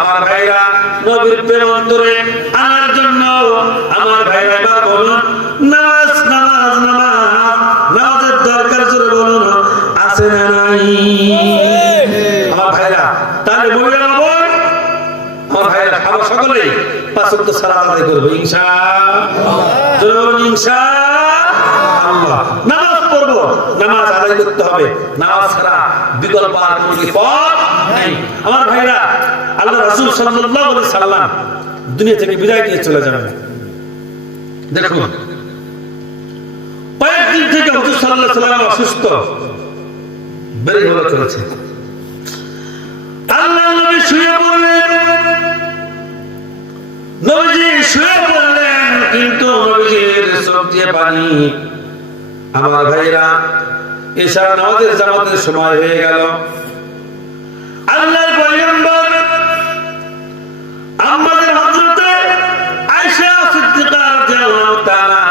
আমার ভাইরা নবীর প্রেম অন্তরে আনার জন্য আমার ভাইরা এবার বলুন নামাজ নামাজ নামাজ নামাজের দরকার জোরে বলুন আছে না নাই আমার ভাইরা তাহলে মহিলা বল আমার ভাইরা আমরা সকলেই পাঁচ ওয়াক্ত সালাত আদায় করব ইনশাআল্লাহ জোরে বলুন ইনশাআল্লাহ নামাজ পড়ব নামাজ আদায় করতে হবে নামাজ ছাড়া বিকল্প আর কোনো পথ নেই আমার ভাইরা আল্লাহ রাসূল সাল্লাল্লাহু আলাইহি সাল্লাম দুনিয়া থেকে বিদায় নিয়ে চলে যাবেন দেখুন কয়েকদিন থেকে হুজুর সাল্লাল্লাহু আলাইহি সাল্লাম অসুস্থ বেড়ে বলা চলেছে আল্লাহ নবী শুয়ে পড়লেন নবীজি শুয়ে পড়লেন কিন্তু নবীজির চোখ দিয়ে পানি আমার ভাইরা ঈশা নামাজের জামাতের সময় হয়ে গেল আল্লাহর পয়গম্বর আমাদের হযরত আয়েশা সিদ্দিকা রাদিয়াল্লাহু তাআলা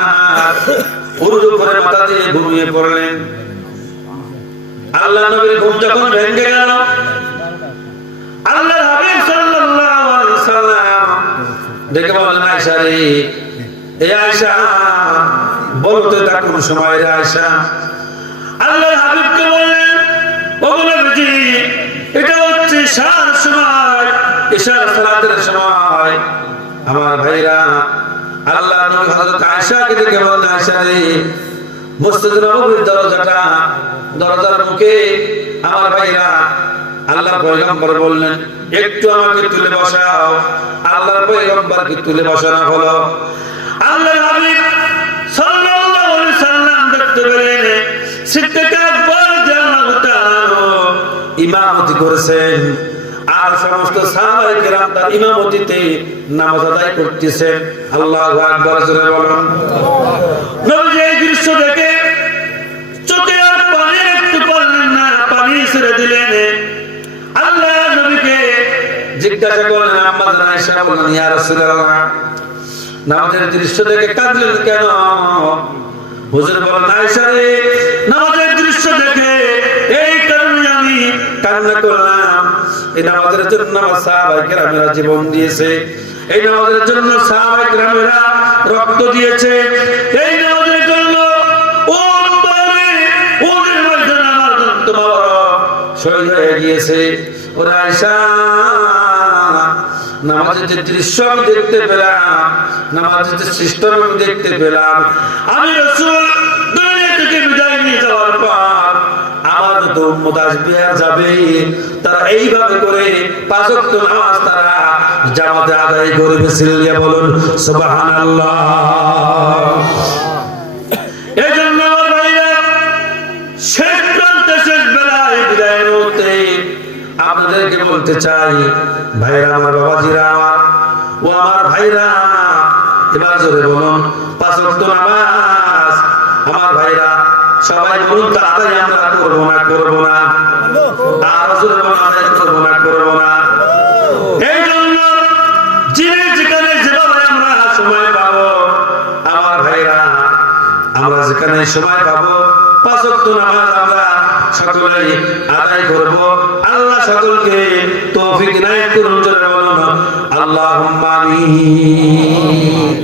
উরুদু করে মাথা দিয়ে ঘুমিয়ে পড়লেন আল্লাহ নবীর ঘুম যখন ভেঙে গেল আল্লাহর হাবিব সাল্লাল্লাহু আলাইহি সাল্লাম ডেকে বললেন আয়েশা রে এ আয়েশা বলতে তা কোন সময় রে আয়েশা আল্লাহর হাবিবকে বললেন ও নবীজি এটা হচ্ছে ইশার সময় ইশার সালাতের সময় আমার ভাইরা আল্লাহ নবী হযরত আয়েশাকে ডেকে বললেন আয়েশা রে মসজিদ নববীর দরজার মুখে আমার ভাইরা আল্লাহর পয়গম্বর বললেন একটু আমাকে তুলে বসাও আল্লাহর পয়গম্বরকে তুলে বসানো হলো আল্লাহর হাবিব সাল্লাল্লাহু আলাইহি সাল্লাম দেখতে পেলেন সিদ্দিক আকবর রাদিয়াল্লাহু তাআলা ইমামতি করেছেন আর সমস্ত সাহাবায়ে কেরাম তার ইমামতিতে নামাজ আদায় করতেছেন আল্লাহু আকবার জোরে বলুন নবী এই দৃশ্য দেখে চোখে আর পানি একটু পড়লেন না পানি ছেড়ে দিলেন আল্লাহ নবীকে জিজ্ঞাসা করলেন আম্মা জান আয়েশা বললেন ইয়া রাসূলুল্লাহ নামাজের দৃশ্য দেখে কাঁদলেন কেন হুজুর বললেন আয়েশা রে নামাজের দৃশ্য দেখে এই কারণে আমি কান্না করলাম এই নামাজের জন্য সাহাবায়ে কেরামেরা জীবন দিয়েছে এই নামাজের জন্য সাহাবায়ে কেরামেরা রক্ত দিয়েছে এই নামাজের জন্য ওদের ময়দানে আমার তোমার শহীদ হয়ে গিয়েছে ওরে আয়েশা নামাজের যে দৃশ্য আমি দেখতে পেলাম নামাজের যে সিস্টেম আমি দেখতে পেলাম আমি রাসূল দুনিয়া থেকে বিদায় নিয়ে যাওয়ার পর আমার যত উম্মত আসবে আর যাবে তারা এইভাবে করে পাঁচ ওয়াক্ত নামাজ তারা জামাতে আদায় করবে সিল্লিয়া বলুন সুবহানাল্লাহ এজন্য ভাইরা শেষ প্রান্তে শেষ বেলায় বিদায় নিতে আপনাদেরকে বলতে চাই ভাইরা আমার বাবাজিরা আমার ও আমার ভাইরা এবার জোরে বলুন পাঁচ ওয়াক্ত নামাজ আমার ভাইরা সবাই বলুন তাড়াতাড়ি আমরা করব না আর জোরে বলুন আদায় করব না এই জন্য যেখানে যেভাবে আমরা সময় পাবো আমার ভাইরা আমরা যেখানে সময় পাবো পাঁচ ওয়াক্ত নামাজ আমরা সকলেই আদায় করব আল্লাহ সকলকে তৌফিক ইনায়াত করুন জোরে বলুন আল্লাহুম্মা আমিন